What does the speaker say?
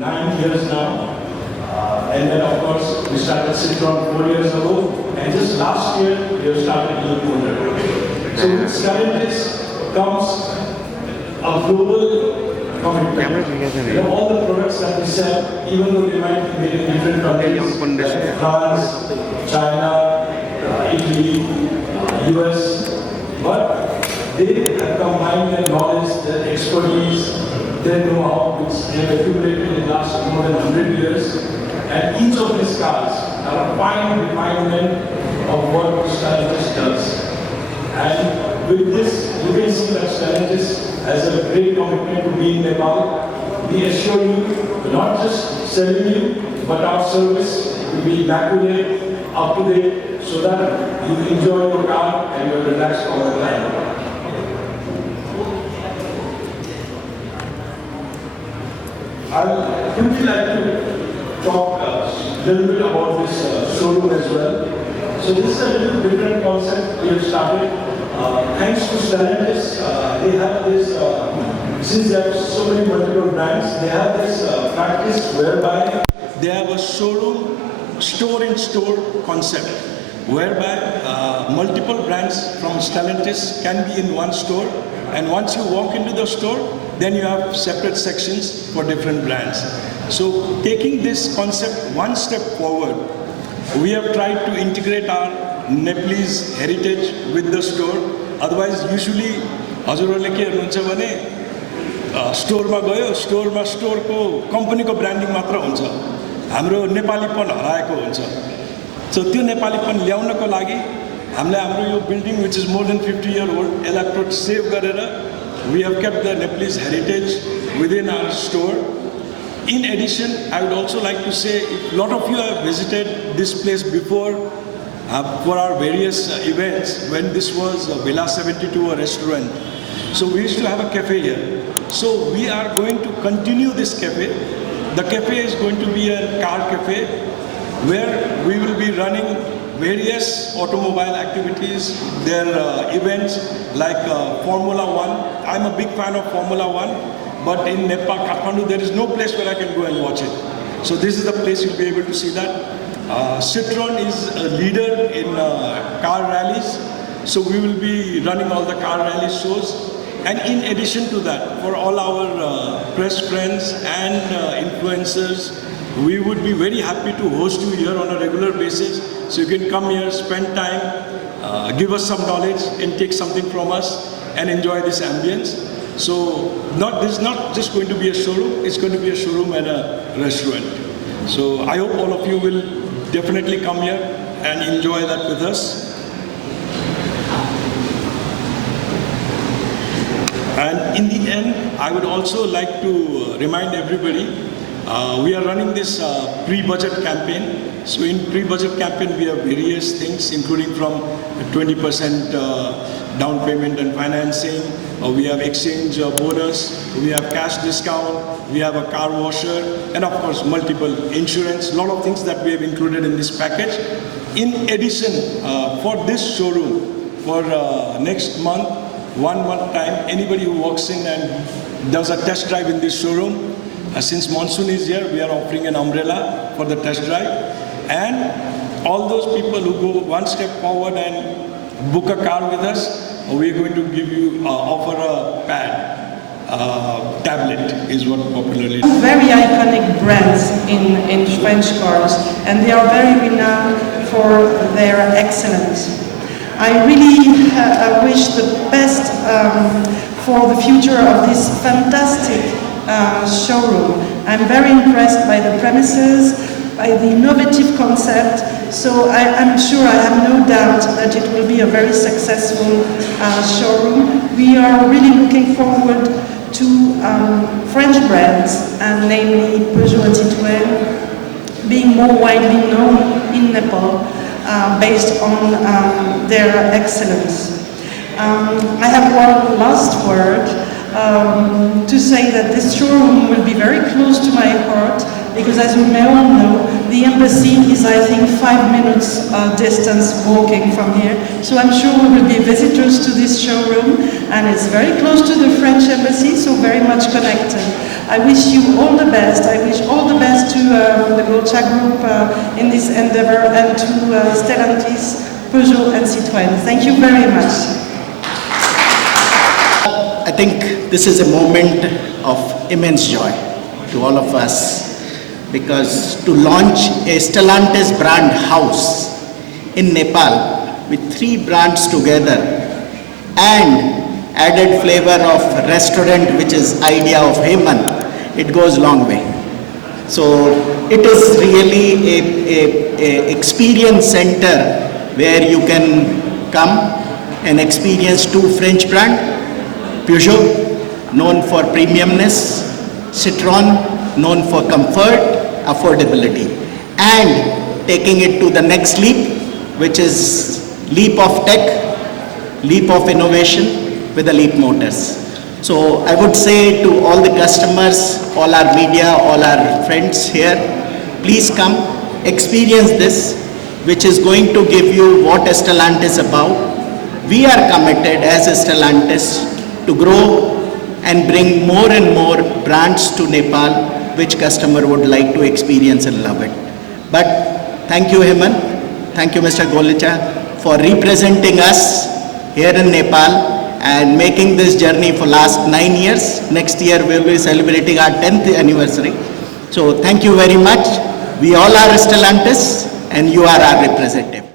9 years now. And then of course we started Citroën 4 years ago, and just last year we have started Leapmotor. So with Stellantis comes a global commitment. All the products that we sell, even though they might be made in different countries, like France, China, Italy, US, but they have combined their knowledge, their expertise, their know-how, which they have accumulated in the last more than 100 years. And each of these cars are a fine refinement of what Stellantis does. And with this, you can see that Stellantis has a great commitment to be in Nepal. We assure you, we're not just selling you, but our service will be immaculate, up to date, so that you enjoy your car and you're relaxed all the time. I'd quickly like to talk a little bit about this showroom as well. So this is a little different concept we have started. Thanks to Stellantis, they have this, since they have so many multiple brands, they have this practice whereby they have a showroom, store-in-store concept, whereby multiple brands from Stellantis can be in one store, and once you walk into the store, then you have separate sections for different brands. So taking this concept one step forward, we have tried to integrate our Nepalese heritage with the store. Otherwise, usually, हजुरहरुले के हुन्छ भने स्टोरमा गयो, स्टोरमा स्टोरको कम्पनीको branding मात्र हुन्छ, हाम्रो नेपालीपन हराएको हुन्छ। सो त्यो नेपालीपन ल्याउनको लागि हामीले हाम्रो यो building which is more than 50 year old यसलाई सेभ गरेर we have kept the Nepalese heritage within our store. In addition, I would also like to say, if a lot of you have visited this place before for our various events, when this was Villa 72, a restaurant. So we used to have a cafe here. So we are going to continue this cafe. The cafe is going to be a car cafe where we will be running various automobile activities, their events like Formula One. I'm a big fan of Formula One, but in Nepal, Kathmandu, there is no place where I can go and watch it. So this is the place you'll be able to see that. Citroën is a leader in car rallies, so we will be running all the car rally shows. And in addition to that, for all our press friends and influencers, we would be very happy to host you here on a regular basis. So you can come here, spend time, give us some knowledge and take something from us and enjoy this ambience. So this is not just going to be a showroom, it's going to be a showroom and a restaurant. So I hope all of you will definitely come here and enjoy that with us. And in the end, I would also like to remind everybody, we are running this pre-budget campaign. So in pre-budget campaign, we have various things, including from 20% down payment and financing. We have exchange bonus, we have cash discount, we have a car washer, and of course multiple insurance, a lot of things that we have included in this package. In addition, for this showroom, for next month, 1 month time, anybody who walks in and does a test drive in this showroom, since monsoon is here, we are offering an umbrella for the test drive. And all those people who go one step forward and book a car with us, we are going to give you, offer a pad, tablet is what popularly. Very iconic brands in French cars, and they are very renowned for their excellence. I really wish the best for the future of this fantastic showroom. I'm very impressed by the premises, by the innovative concept, so I'm sure, I have no doubt that it will be a very successful showroom. We are really looking forward to French brands, and namely Peugeot and Citroën, being more widely known in Nepal based on their excellence. I have one last word to say that this showroom will be very close to my heart, because as you may all know, the embassy is, I think, 5 minutes distance walking from here. So I'm sure we will be visitors to this showroom, and it's very close to the French embassy, so very much connected. I wish you all the best. I wish all Group in this endeavor, and to Stellantis, Peugeot and Citroën. Thank you very much. I think this is a moment of immense joy to all of us, because to launch a Stellantis brand house in Nepal with 3 brands together and added flavor of restaurant, which is idea of Hemant, it goes long way. So it is really a experience center where you can come and experience 2 French brand, Peugeot, known for premiumness, Citroën, known for comfort, affordability, and taking it to the next leap, which is leap of tech, leap of innovation with the Leap Motors. So I would say to all the customers, all our media, all our friends here, please come, experience this, which is going to give you what Stellantis is about. We are committed as Stellantis to grow and bring more and more brands to Nepal, which customer would like to experience and love it. But thank you, Hemant. Thank you, Mr. Golicha, for representing us here in Nepal and making this journey for last 9 years. Next year we'll be celebrating our 10th anniversary. So thank you very much. We all are Stellantis and you are our representative.